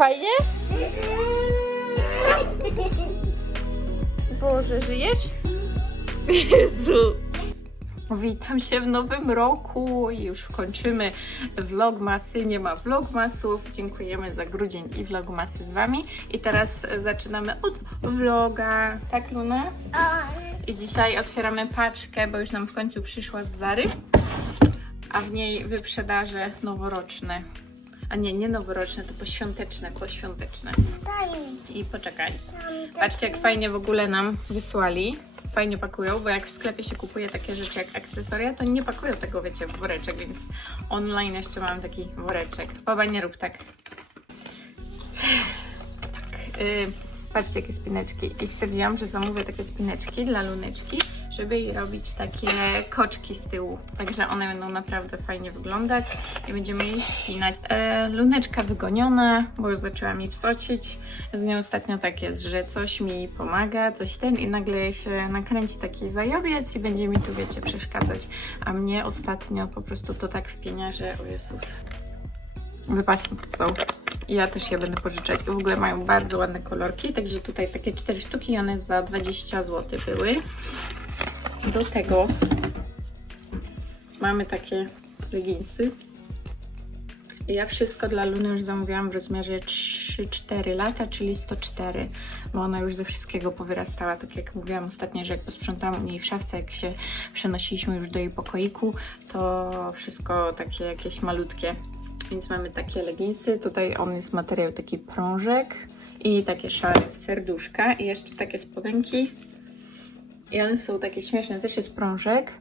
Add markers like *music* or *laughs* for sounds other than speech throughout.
fajnie? Boże, żyjesz? Jezu. Witam się w nowym roku. Już kończymy vlogmasy. Nie ma vlogmasów. Dziękujemy za grudzień i vlogmasy z Wami. I teraz zaczynamy od vloga. Tak, Luna? I dzisiaj otwieramy paczkę, bo już nam w końcu przyszła z Zary. A w niej wyprzedaże noworoczne. A nie, nie noworoczne, to poświąteczne, poświąteczne. I poczekaj. Patrzcie, jak fajnie w ogóle nam wysłali. Fajnie pakują, bo jak w sklepie się kupuje takie rzeczy jak akcesoria, to nie pakują tego, wiecie, w woreczek, więc online jeszcze mam taki woreczek. Baba, nie rób tak. Tak. y, patrzcie, jakie spineczki. I stwierdziłam, że zamówię takie spineczki dla luneczki, żeby jej robić takie koczki z tyłu. Także one będą naprawdę fajnie wyglądać i będziemy jej spinać. E, luneczka wygoniona, bo już zaczęła mi psocić. Z nią ostatnio tak jest, że coś mi pomaga, coś ten i nagle się nakręci taki zajobiec i będzie mi tu, wiecie, przeszkadzać. A mnie ostatnio po prostu to tak wpienia, że o Jezus. Wypaśne są. I ja też je będę pożyczać. I w ogóle mają bardzo ładne kolorki, także tutaj takie 4 sztuki i one za 20 zł były. Do tego mamy takie leginsy. Ja wszystko dla Luny już zamówiłam w rozmiarze 3-4 lata, czyli 104, bo ona już ze wszystkiego powyrastała, tak jak mówiłam ostatnio, że jak posprzątałam u niej w szafce, jak się przenosiliśmy już do jej pokoiku, to wszystko takie jakieś malutkie. Więc mamy takie leginsy, tutaj on jest materiał taki prążek i takie szare serduszka i jeszcze takie spodenki i one są takie śmieszne, też jest prążek,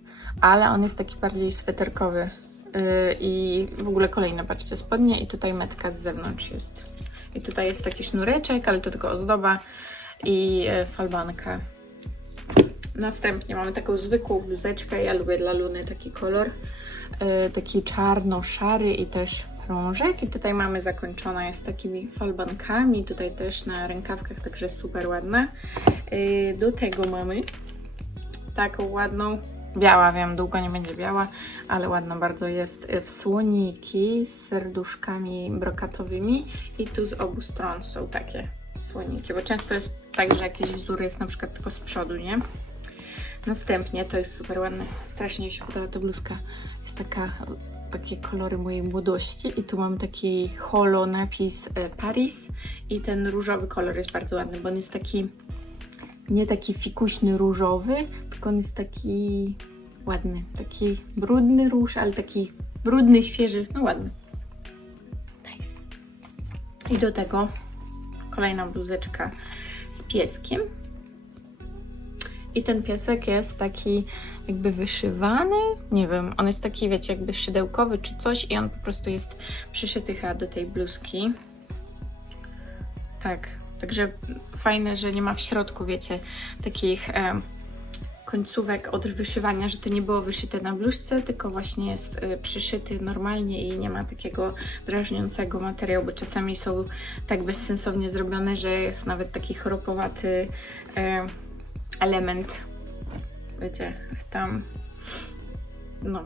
ale on jest taki bardziej sweterkowy. Yy, I w ogóle kolejne, patrzcie, spodnie i tutaj metka z zewnątrz jest. I tutaj jest taki sznureczek, ale to tylko ozdoba i e, falbanka. Następnie mamy taką zwykłą bluzeczkę, ja lubię dla Luny taki kolor, yy, taki czarno-szary i też prążek. I tutaj mamy zakończona jest takimi falbankami, tutaj też na rękawkach, także super ładna. Yy, do tego mamy taką ładną, biała wiem, długo nie będzie biała, ale ładna bardzo jest y, w słoniki z serduszkami brokatowymi i tu z obu stron są takie słoniki, bo często jest tak, że jakiś wzór jest na przykład tylko z przodu, nie? Następnie, to jest super ładne, strasznie mi się podoba ta bluzka, jest taka, takie kolory mojej młodości i tu mam taki holo napis y, Paris i ten różowy kolor jest bardzo ładny, bo on jest taki nie taki fikuśny różowy, tylko on jest taki ładny, taki brudny róż, ale taki brudny, świeży, no ładny. Nice. I do tego kolejna bluzeczka z pieskiem. I ten piesek jest taki jakby wyszywany, nie wiem, on jest taki, wiecie, jakby szydełkowy czy coś i on po prostu jest przyszyty chyba do tej bluzki. Tak, także fajne, że nie ma w środku, wiecie, takich e, końcówek od wyszywania, że to nie było wyszyte na bluzce, tylko właśnie jest e, przyszyty normalnie i nie ma takiego drażniącego materiału, bo czasami są tak bezsensownie zrobione, że jest nawet taki chropowaty e, element, wiecie, tam no,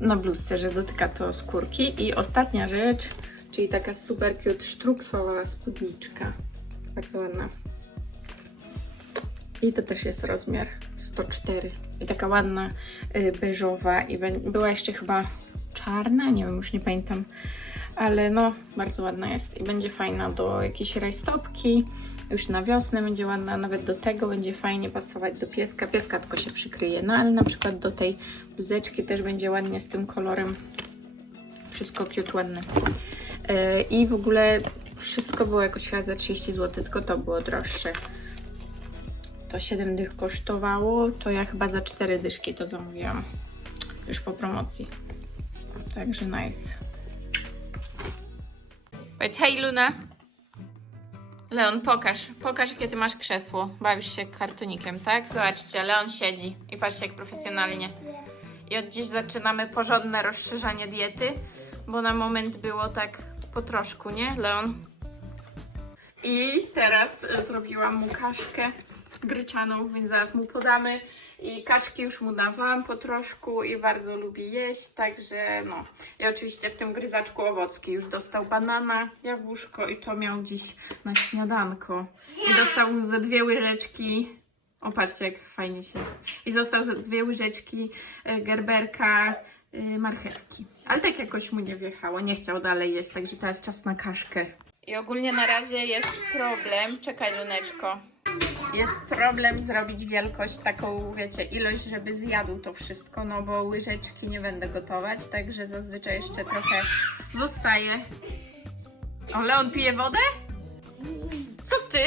na bluzce, że dotyka to skórki. I ostatnia rzecz, czyli taka super cute sztruksowa spódniczka. Bardzo ładna. I to też jest rozmiar 104. I taka ładna, y, beżowa. I była jeszcze chyba czarna, nie wiem, już nie pamiętam. Ale no, bardzo ładna jest. I będzie fajna do jakiejś rajstopki. Już na wiosnę będzie ładna, nawet do tego będzie fajnie pasować do pieska. Pieska tylko się przykryje, no ale na przykład do tej bluzeczki też będzie ładnie z tym kolorem. Wszystko cute, ładne. Yy, I w ogóle wszystko było jakoś chyba za 30 zł, tylko to było droższe. To 7 dych kosztowało, to ja chyba za 4 dyszki to zamówiłam. Już po promocji. Także nice. Powiedz hej Luna. Leon, pokaż. Pokaż, jakie ty masz krzesło. Bawisz się kartonikiem, tak? Zobaczcie, Leon siedzi. I patrzcie, jak profesjonalnie. I od dziś zaczynamy porządne rozszerzanie diety, bo na moment było tak po troszku, nie, Leon? I teraz e, zrobiłam mu kaszkę gryczaną, więc zaraz mu podamy. I kaczki już mu dawałam po troszku i bardzo lubi jeść, także no. I oczywiście w tym gryzaczku owocki już dostał banana, jabłuszko i to miał dziś na śniadanko. I dostał ze dwie łyżeczki o, patrzcie, jak fajnie się. I został ze dwie łyżeczki e, gerberka e, marchewki. Ale tak jakoś mu nie wjechało, nie chciał dalej jeść, także teraz czas na kaszkę. I ogólnie na razie jest problem. Czekaj, Luneczko. Jest problem zrobić wielkość, taką, wiecie, ilość, żeby zjadł to wszystko, no bo łyżeczki nie będę gotować, także zazwyczaj jeszcze trochę zostaje. O, Leon pije wodę? Co ty?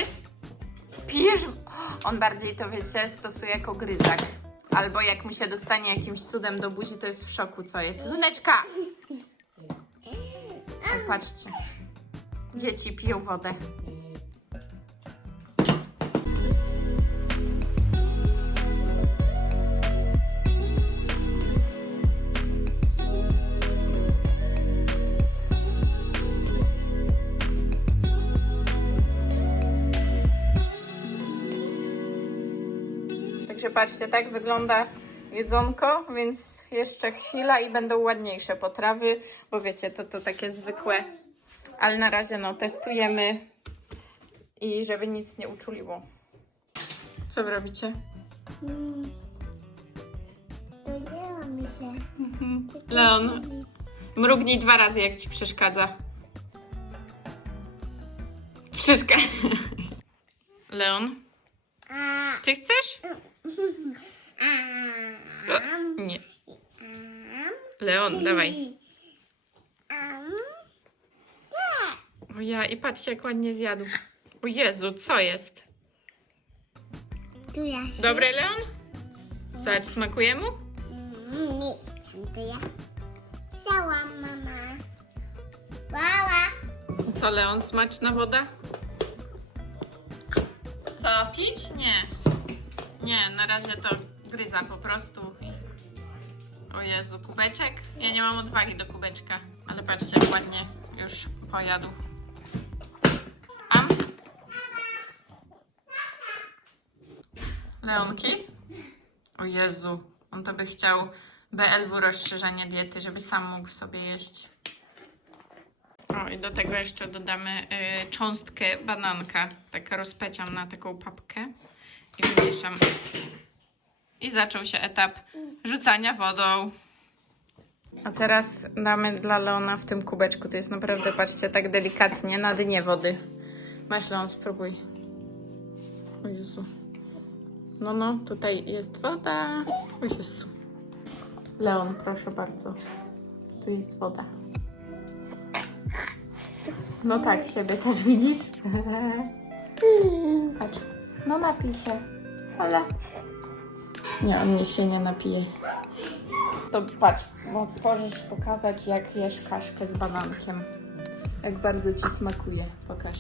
Pijesz? On bardziej to, wiecie, stosuje jako gryzak. Albo jak mu się dostanie jakimś cudem do buzi, to jest w szoku, co jest. Luneczka! Patrzcie. Dzieci piją wodę. Także patrzcie, tak wygląda jedzonko, więc jeszcze chwila i będą ładniejsze potrawy, bo wiecie, to to takie zwykłe. Ale na razie no testujemy i żeby nic nie uczuliło. Co wy robicie? Dodziałam się. Leon, mrugnij dwa razy, jak ci przeszkadza. Wszystko. *laughs* Leon, A, ty chcesz? a, O, nie. Leon, dawaj. O ja, i patrzcie, jak ładnie zjadł. O Jezu, co jest? tu ja się. Dobre, Leon? Zobacz, smakuje mu? Mm, Nie, tam to ja. Mama. Wała. Co, Leon, smaczna woda? Co, pić? Nie. Nie, na razie to gryza po prostu. O Jezu, kubeczek? Ja nie mam odwagi do kubeczka, ale patrzcie, jak ładnie już pojadł. Leonki? O Jezu, on to by chciał BLW rozszerzenie diety, żeby sam mógł sobie jeść. O, i do tego jeszcze dodamy y, cząstkę bananka. Tak rozpeciam na taką papkę i wymieszam. I zaczął się etap rzucania wodą. A teraz damy dla Leona w tym kubeczku. To jest naprawdę, patrzcie, tak delikatnie na dnie wody. Masz Leon, spróbuj. O Jezu. No, no, tutaj jest woda. O Jezu. Leon, proszę bardzo. Tu jest woda. No tak, siebie też widzisz? *laughs* Patrz. No napij się. Ale. Nie, on nie się nie napije. To patrz, możesz pokazać jak jesz kaszkę z banankiem. Jak bardzo ci smakuje. Pokaż.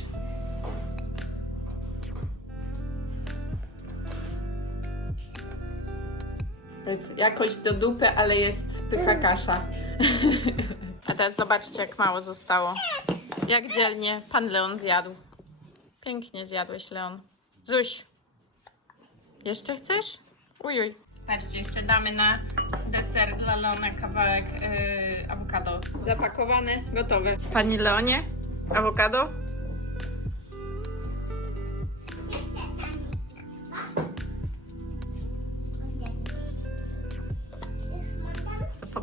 Jest jakoś do dupy, ale jest pycha kasza. A teraz zobaczcie, jak mało zostało. Jak dzielnie pan Leon zjadł. Pięknie zjadłeś, Leon. Zuś, jeszcze chcesz? Ujuj. Patrzcie, jeszcze damy na deser dla Leona kawałek yy, awokado. Zapakowane, gotowe. Pani Leonie, awokado?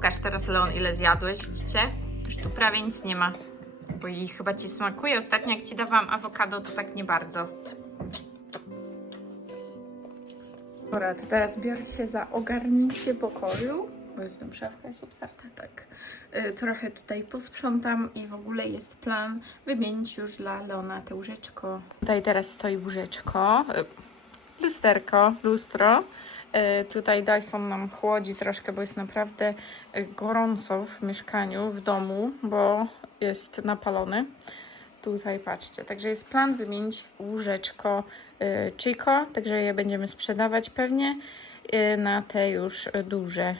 Pokaż teraz, Leon, ile zjadłeś, widzicie? Już tu prawie nic nie ma. Bo i chyba ci smakuje. Ostatnio jak ci dawałam awokado, to tak nie bardzo. Dobra, to teraz biorę się za ogarnięcie pokoju. Bo jestem szafka jest otwarta, tak. Y, trochę tutaj posprzątam i w ogóle jest plan wymienić już dla Leona te łóżeczko. Tutaj teraz stoi łóżeczko, y, lusterko, lustro. Y, Tutaj Dyson nam chłodzi troszkę, bo jest naprawdę y, gorąco w mieszkaniu, w domu, bo jest napalony. Tutaj patrzcie, także jest plan wymienić łóżeczko y, Chico, także je będziemy sprzedawać pewnie na te już duże.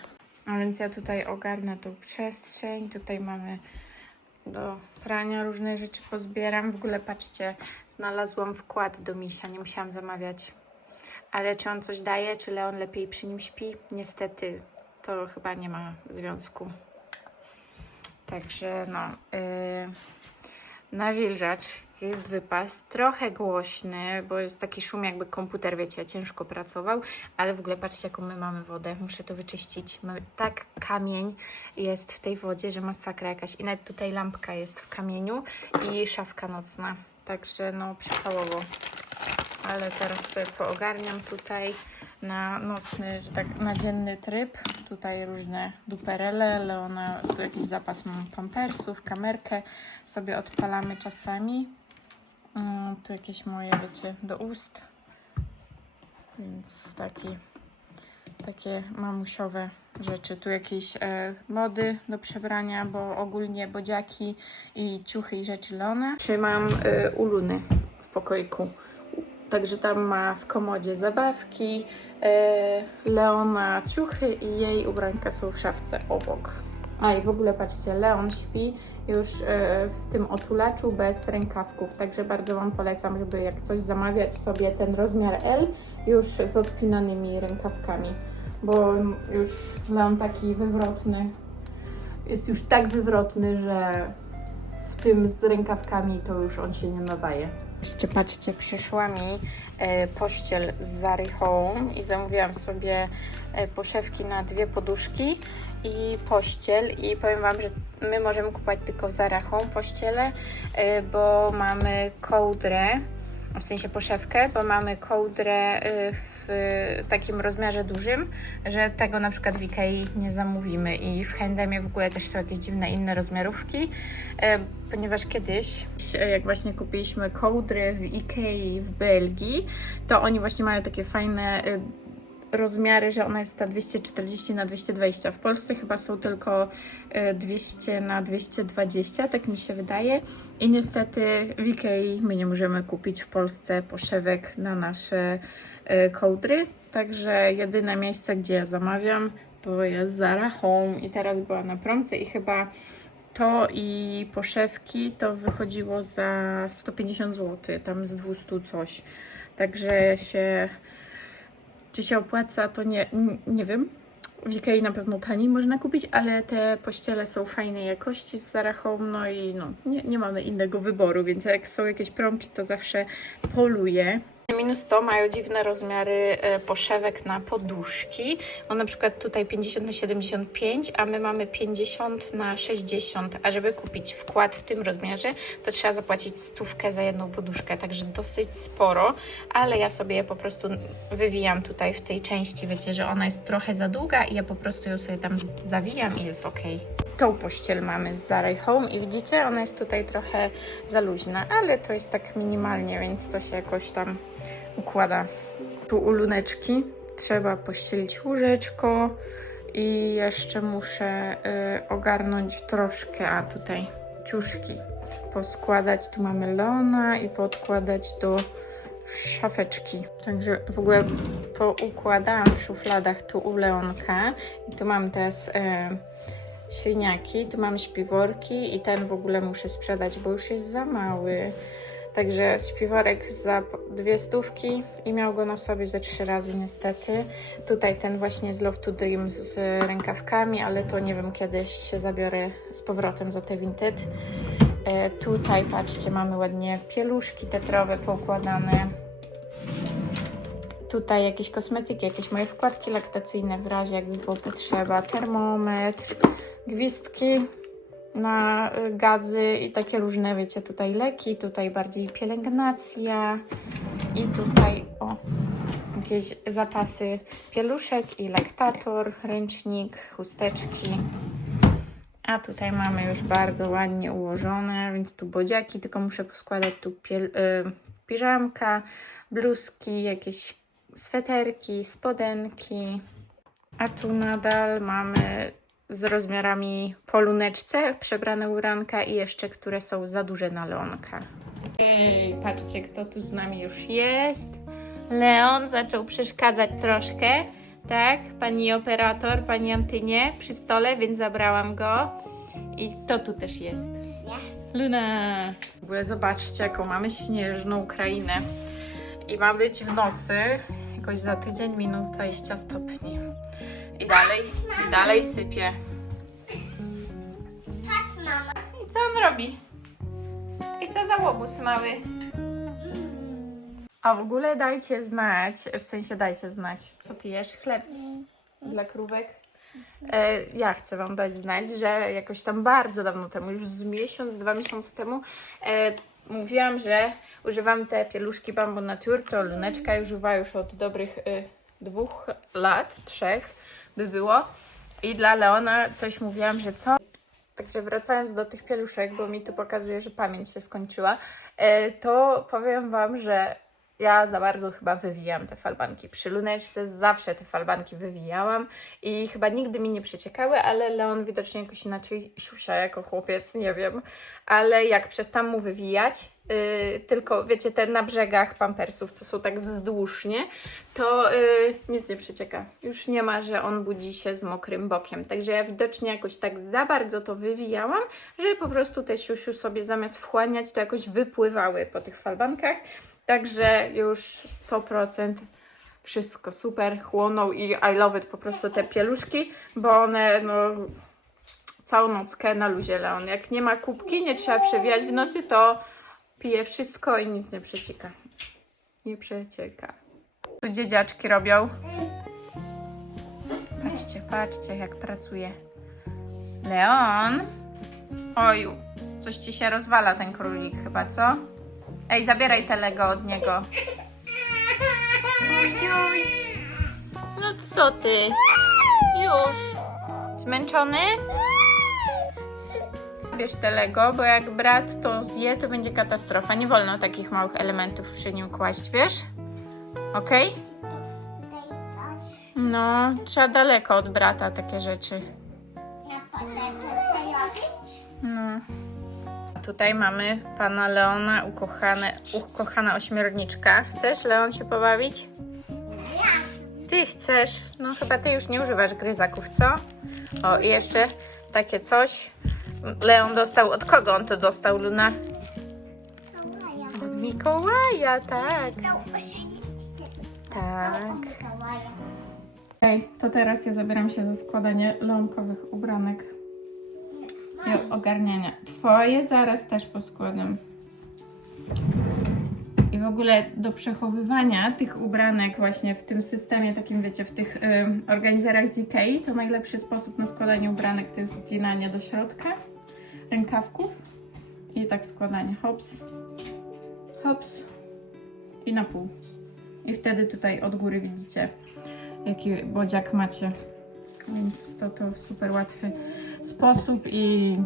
A więc ja tutaj ogarnę tą przestrzeń, tutaj mamy do prania różne rzeczy pozbieram. W ogóle patrzcie, znalazłam wkład do misia, nie musiałam zamawiać. Ale czy on coś daje, czy Leon lepiej przy nim śpi? Niestety to chyba nie ma związku. Także no, yy, nawilżacz jest wypas, trochę głośny, bo jest taki szum jakby komputer, wiecie, ciężko pracował, ale w ogóle patrzcie jaką my mamy wodę, muszę to wyczyścić. Tak kamień jest w tej wodzie, że masakra jakaś i nawet tutaj lampka jest w kamieniu i szafka nocna, także no przypałowo. Ale teraz sobie poogarniam tutaj na nocny, że tak, na dzienny tryb. Tutaj różne duperele, Leona, tu jakiś zapas mam pampersów, kamerkę sobie odpalamy czasami. Mm, tu jakieś moje, wiecie, do ust. Więc taki, takie mamusiowe rzeczy. Tu jakieś e, mody do przebrania, bo ogólnie bodziaki i ciuchy i rzeczy Leona. Trzymam e, u Luny w pokoiku. Także tam ma w komodzie zabawki, e, Leona ciuchy i jej ubranka są w szafce obok. A i w ogóle patrzcie, Leon śpi już e, w tym otulaczu bez rękawków, także bardzo Wam polecam, żeby jak coś zamawiać sobie ten rozmiar L już z odpinanymi rękawkami, bo już Leon taki wywrotny, jest już tak wywrotny, że w tym z rękawkami to już on się nie nadaje. Patrzcie, patrzcie, przyszła mi e, pościel z Zary Home i zamówiłam sobie e, poszewki na dwie poduszki i pościel i powiem Wam, że my możemy kupować tylko w Zara Home pościele, e, bo mamy kołdrę, w sensie poszewkę, bo mamy kołdrę y, w takim rozmiarze dużym, że tego na przykład w Ikei nie zamówimy. I w H&M w ogóle też są jakieś dziwne inne rozmiarówki, y, ponieważ kiedyś, jak właśnie kupiliśmy kołdry w Ikei w Belgii, to oni właśnie mają takie fajne y, rozmiary, że ona jest ta 240 na 220. W Polsce chyba są tylko y, 200 na 220, tak mi się wydaje. I niestety w Ikei my nie możemy kupić w Polsce poszewek na nasze y, kołdry. Także jedyne miejsce, gdzie ja zamawiam, to jest Zara Home i teraz była na promce i chyba to i poszewki to wychodziło za 150 zł, tam z 200 coś. Także się czy się opłaca, to nie, nie wiem. W Ikei na pewno taniej można kupić, ale te pościele są fajnej jakości z Zara no i no, nie, nie mamy innego wyboru, więc jak są jakieś promki, to zawsze poluję. Minus to mają dziwne rozmiary e, poszewek na poduszki. Mam na przykład tutaj 50 na 75, a my mamy 50 na 60. A żeby kupić wkład w tym rozmiarze, to trzeba zapłacić stówkę za jedną poduszkę, także dosyć sporo, ale ja sobie je po prostu wywijam tutaj w tej części. Wiecie, że ona jest trochę za długa i ja po prostu ją sobie tam zawijam i jest ok. Tą pościel mamy z Zara Home i widzicie, ona jest tutaj trochę za luźna, ale to jest tak minimalnie, więc to się jakoś tam układa. Tu u luneczki trzeba pościelić łóżeczko i jeszcze muszę y, ogarnąć troszkę, a tutaj ciuszki poskładać. Tu mamy Leona i podkładać do szafeczki. Także w ogóle poukładałam w szufladach tu u Leonka i tu mam teraz y, śliniaki, tu mam śpiworki i ten w ogóle muszę sprzedać, bo już jest za mały. Także śpiworek za dwie stówki i miał go na sobie ze trzy razy niestety. Tutaj ten właśnie z Love to Dream z, z rękawkami, ale to nie wiem, kiedyś się zabiorę z powrotem za te Vinted. E, tutaj patrzcie, mamy ładnie pieluszki tetrowe poukładane. Tutaj jakieś kosmetyki, jakieś moje wkładki laktacyjne w razie jakby było potrzeba, termometr, gwizdki na y, gazy i takie różne, wiecie, tutaj leki, tutaj bardziej pielęgnacja i tutaj o jakieś zapasy pieluszek i laktator, ręcznik, chusteczki. A tutaj mamy już bardzo ładnie ułożone, więc tu bodziaki, tylko muszę poskładać tu piel, y, piżamka, bluzki, jakieś sweterki, spodenki. A tu nadal mamy z rozmiarami po luneczce przebrane uranka i jeszcze, które są za duże na Leonka. Ej, patrzcie, kto tu z nami już jest. Leon zaczął przeszkadzać troszkę, tak? Pani operator, pani Antynie przy stole, więc zabrałam go. I to tu też jest. Luna! W ogóle zobaczcie, jaką mamy śnieżną krainę. I ma być w nocy Jakoś za tydzień minus 20 stopni. I dalej, i dalej sypie. Patrz, mama. I co on robi? I co za łobuz mały? A w ogóle dajcie znać, w sensie dajcie znać, co ty jesz? Chleb dla krówek? E, ja chcę Wam dać znać, że jakoś tam bardzo dawno temu, już z miesiąc, dwa miesiące temu, e, mówiłam, że używam te pieluszki Bambo Nature, to luneczka i używa już od dobrych e, dwóch lat, trzech by było. I dla Leona coś mówiłam, że co? Także wracając do tych pieluszek, bo mi tu pokazuje, że pamięć się skończyła, e, to powiem Wam, że ja za bardzo chyba wywijam te falbanki. Przy luneczce zawsze te falbanki wywijałam i chyba nigdy mi nie przeciekały, ale Leon widocznie jakoś inaczej siusia jako chłopiec, nie wiem. Ale jak przestałam mu wywijać, yy, tylko wiecie, te na brzegach pampersów, co są tak wzdłużnie, to yy, nic nie przecieka. Już nie ma, że on budzi się z mokrym bokiem. Także ja widocznie jakoś tak za bardzo to wywijałam, że po prostu te siusiu sobie zamiast wchłaniać, to jakoś wypływały po tych falbankach. Także już 100% wszystko super, chłoną i I love it po prostu te pieluszki, bo one no całą nockę na luzie Leon. Jak nie ma kubki, nie trzeba przewijać w nocy, to pije wszystko i nic nie przecieka. Nie przecieka. Tu dziedziaczki robią. Patrzcie, patrzcie jak pracuje. Leon. Oju, coś ci się rozwala ten królik chyba, co? Ej, zabieraj te Lego od niego. No co ty? Już. Zmęczony? Bierz te Lego, bo jak brat to zje, to będzie katastrofa. Nie wolno takich małych elementów przy nim kłaść, wiesz? Okej? No, trzeba daleko od brata takie rzeczy. No. Tutaj mamy pana Leona, ukochane, ukochana ośmiorniczka. Chcesz, Leon, się pobawić? Ty chcesz? No chyba ty już nie używasz gryzaków, co? O, i jeszcze takie coś. Leon dostał, od kogo on to dostał, Luna? Od Mikołaja, tak. Tak. Okej, to teraz ja zabieram się za składanie leonkowych ubranek i ogarniania. Twoje zaraz też poskładam. I w ogóle do przechowywania tych ubranek właśnie w tym systemie takim, wiecie, w tych y, organizerach z Ikei, to najlepszy sposób na składanie ubranek to jest zginanie do środka rękawków i tak składanie hops, hops i na pół. I wtedy tutaj od góry widzicie, jaki bodziak macie. Więc to, to super łatwy sposób i,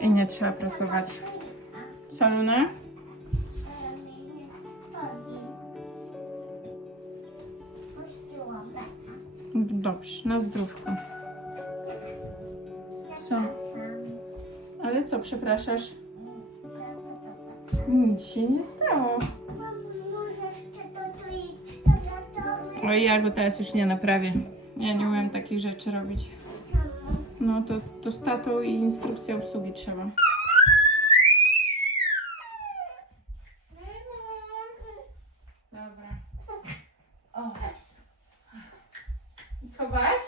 i nie trzeba prasować. Salone? Dobrze, na zdrówko. Co? Ale co, przepraszasz? Nic się nie stało. Oj, ja go teraz już nie naprawię. Ja nie umiem takich rzeczy robić. No to, to z tatą i instrukcją obsługi trzeba. Dobra. O. Schowałaś?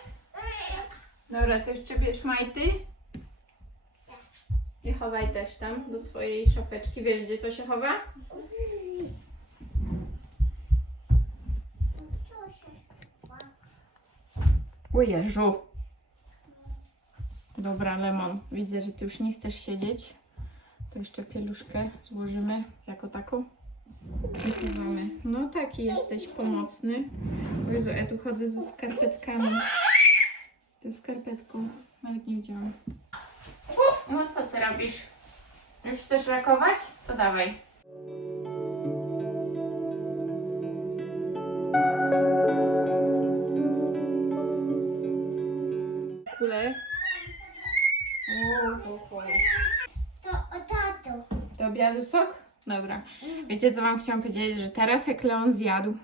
Dobra, to jeszcze bierz majty. I chowaj też tam do swojej szafeczki. Wiesz, gdzie to się chowa? O Jeżu. Dobra, Lemon. Widzę, że ty już nie chcesz siedzieć. To jeszcze pieluszkę złożymy jako taką. No taki jesteś pomocny. O Jezu, ja tu chodzę ze skarpetkami. Ze skarpetką. Nawet nie widziałam. No co ty robisz? Już chcesz rakować? To dawaj. Sok? Dobra. Wiecie, co wam chciałam powiedzieć? Że teraz jak Leon zjadł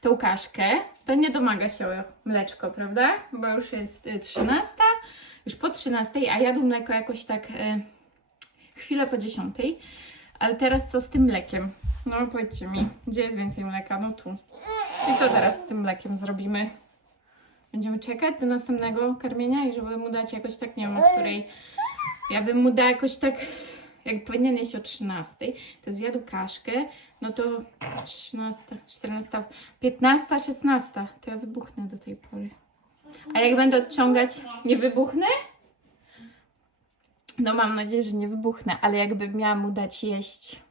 tą kaszkę, to nie domaga się mleczko, prawda? Bo już jest y, 13, już po 13, a jadł mleko jakoś tak y, chwilę po 10. Ale teraz co z tym mlekiem? No powiedzcie mi, gdzie jest więcej mleka? No tu. I co teraz z tym mlekiem zrobimy? Będziemy czekać do następnego karmienia i żeby mu dać jakoś tak, nie wiem o której. Ja bym mu dała jakoś tak, jak powinien jeść o 13, to zjadł kaszkę, no to 13, 14, 15, 16, to ja wybuchnę do tej pory. A jak będę odciągać, nie wybuchnę? No mam nadzieję, że nie wybuchnę, ale jakbym miała mu dać jeść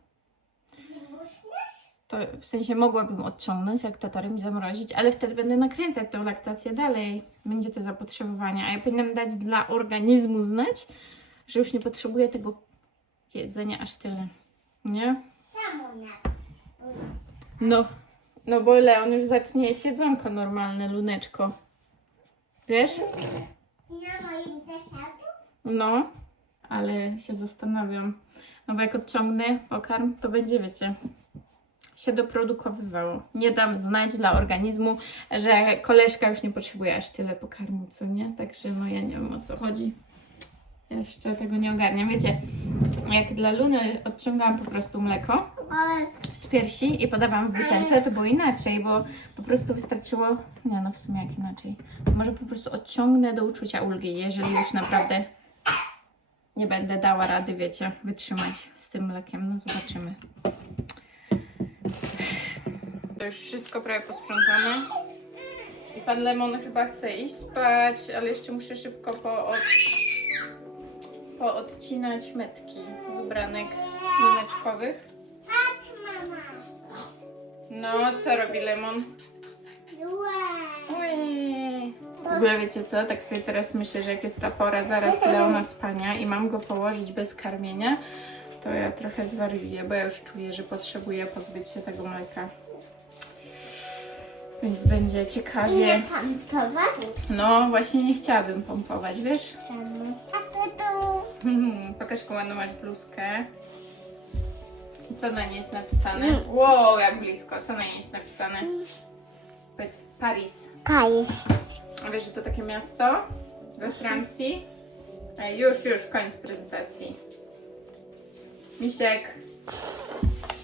to w sensie mogłabym odciągnąć laktatorem i zamrozić, ale wtedy będę nakręcać tą laktację dalej. Będzie to zapotrzebowanie, a ja powinnam dać dla organizmu znać, że już nie potrzebuję tego jedzenia aż tyle. Nie? No, no bo Leon już zacznie jeść jedzonko normalne, luneczko. Wiesz? Na moim desertu? No, ale się zastanawiam. No bo jak odciągnę pokarm, to będzie, wiecie, się doprodukowywało. Nie dam znać dla organizmu, że koleżka już nie potrzebuje aż tyle pokarmu, co nie? Także no ja nie wiem o co chodzi. Jeszcze tego nie ogarniam. Wiecie, jak dla Luny odciągałam po prostu mleko z piersi i podawałam w butelce, to było inaczej, bo po prostu wystarczyło, nie no w sumie jak inaczej, może po prostu odciągnę do uczucia ulgi, jeżeli już naprawdę nie będę dała rady, wiecie, wytrzymać z tym mlekiem, no zobaczymy. To już wszystko prawie posprzątane. I pan Lemon chyba chce iść spać, ale jeszcze muszę szybko po poodcinać metki z ubranek mama. No, co robi Lemon? Ojej. W ogóle wiecie co, tak sobie teraz myślę, że jak jest ta pora zaraz Leona spania i mam go położyć bez karmienia, to ja trochę zwariuję, bo ja już czuję, że potrzebuję pozbyć się tego mleka. Więc będzie ciekawie. Nie tamtować? No, właśnie nie chciałabym pompować, wiesz? Czemu? Hmm, Pokaż, ładną masz bluzkę. I co na niej jest napisane? Wow, jak blisko. Co na niej jest napisane? Powiedz, Paris. Paris. A wiesz, że to takie miasto we Francji? Ej, już, już, koniec prezentacji. Misiek.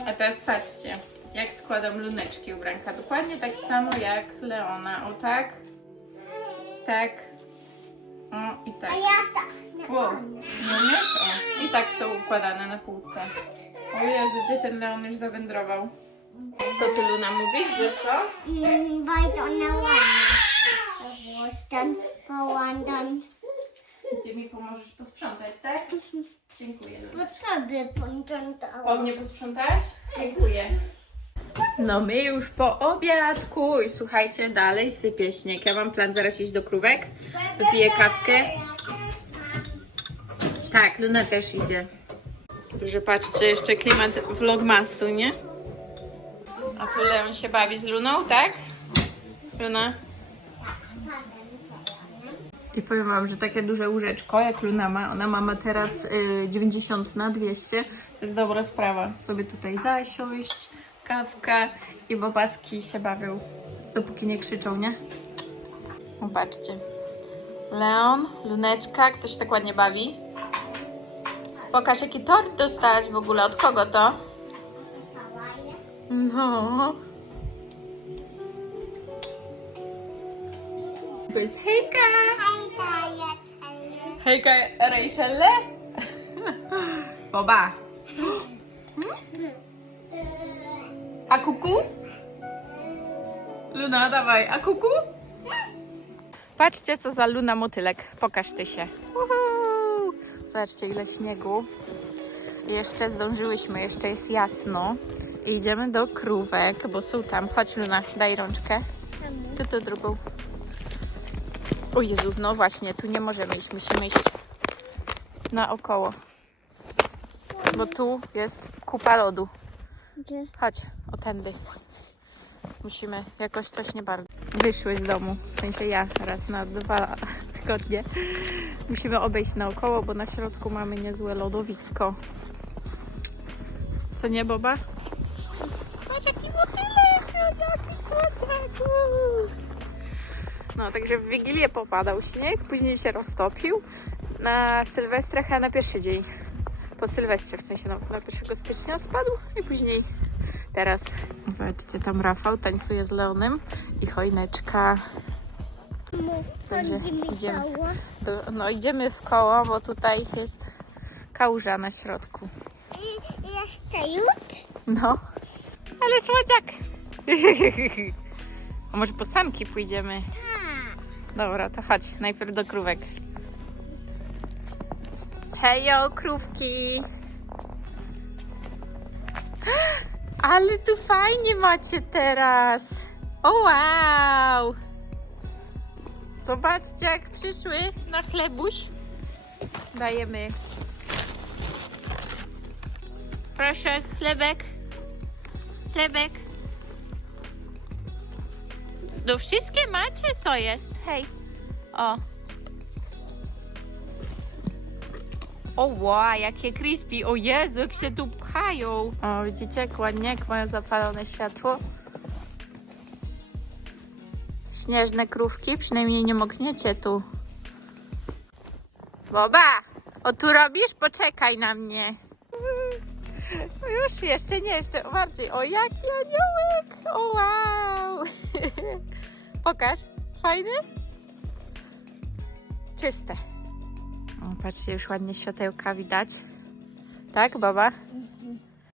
A teraz patrzcie, jak składam luneczki ubranka. Dokładnie tak samo jak Leona. O tak, tak, o i tak. A ja tak. Wow, nie umiesz? O, i tak są układane na półce. O Jezu, gdzie ten Leon już zawędrował? Co ty, Luna, mówisz, że co? Mm, Bardzo na ładnie. Boston, London. Ty mi pomożesz posprzątać, tak? Dziękuję. Luna. Potrzeby pończątało. Po mnie? Dziękuję. No my już po obiadku i słuchajcie, dalej sypie śnieg. Ja mam plan zaraz iść do krówek, wypiję kawkę. Tak, Luna też idzie. Także patrzcie, jeszcze klimat vlogmasu, nie? A tu Leon się bawi z Luną, tak? Luna? I powiem Wam, że takie duże łóżeczko, jak Luna ma, ona ma materac y, 90 na 200, to jest dobra sprawa. Sobie tutaj zasiąść, kawka i bobaski się bawią, dopóki nie krzyczą, nie? Popatrzcie. Leon, Luneczka, kto się tak ładnie bawi? Pokaż, jaki tort dostałaś w ogóle, od kogo to? No. Hejka! Hejka, Rachelle? Boba. A kuku? Luna, dawaj. A kuku? Patrzcie, co za Luna motylek. Pokaż ty się. Uhu. Zobaczcie, ile śniegu. Jeszcze zdążyłyśmy, jeszcze jest jasno. I idziemy do krówek, bo są tam. Chodź, Luna, daj rączkę. Ty tu drugą. O Jezu, no właśnie, tu nie możemy iść, musimy iść naokoło. Bo tu jest kupa lodu. Gdzie? Chodź, o tędy. Musimy jakoś coś nie bardzo. Wyszły z domu, w sensie ja raz na dwa *laughs* tygodnie. Musimy obejść naokoło, bo na środku mamy niezłe lodowisko. Co nie, Boba? Patrz jaki motylek, jaki słodziak. No, także w Wigilię popadał śnieg, później się roztopił. Na Sylwestrę chyba na pierwszy dzień. Po Sylwestrze, w sensie no, na 1 stycznia spadł i później teraz. Zobaczcie, tam Rafał tańcuje z Leonem i chojneczka. Także idziemy. Do, no idziemy w koło, bo tutaj jest kałuża na środku. I jeszcze już? No, ale słodziak. *laughs* A może po sanki pójdziemy? Tak. Dobra, to chodź, najpierw do krówek. Hejo, krówki! Ale tu fajnie macie teraz! O wow! Zobaczcie, jak przyszły na chlebuś. Dajemy. Proszę, chlebek. Chlebek. No wszystkie macie, co jest? Hej. O. O wow, jakie crispy. O Jezu, jak się tu pchają. O, widzicie, jak ładnie, jak mają zapalone światło. Śnieżne krówki, przynajmniej nie mokniecie tu. Boba, o tu robisz? Poczekaj na mnie. *laughs* Już, jeszcze nie, jeszcze bardziej. O, jaki aniołek! O, wow! *laughs* Pokaż. Fajny? Czyste. O, patrzcie, już ładnie światełka widać. Tak, baba?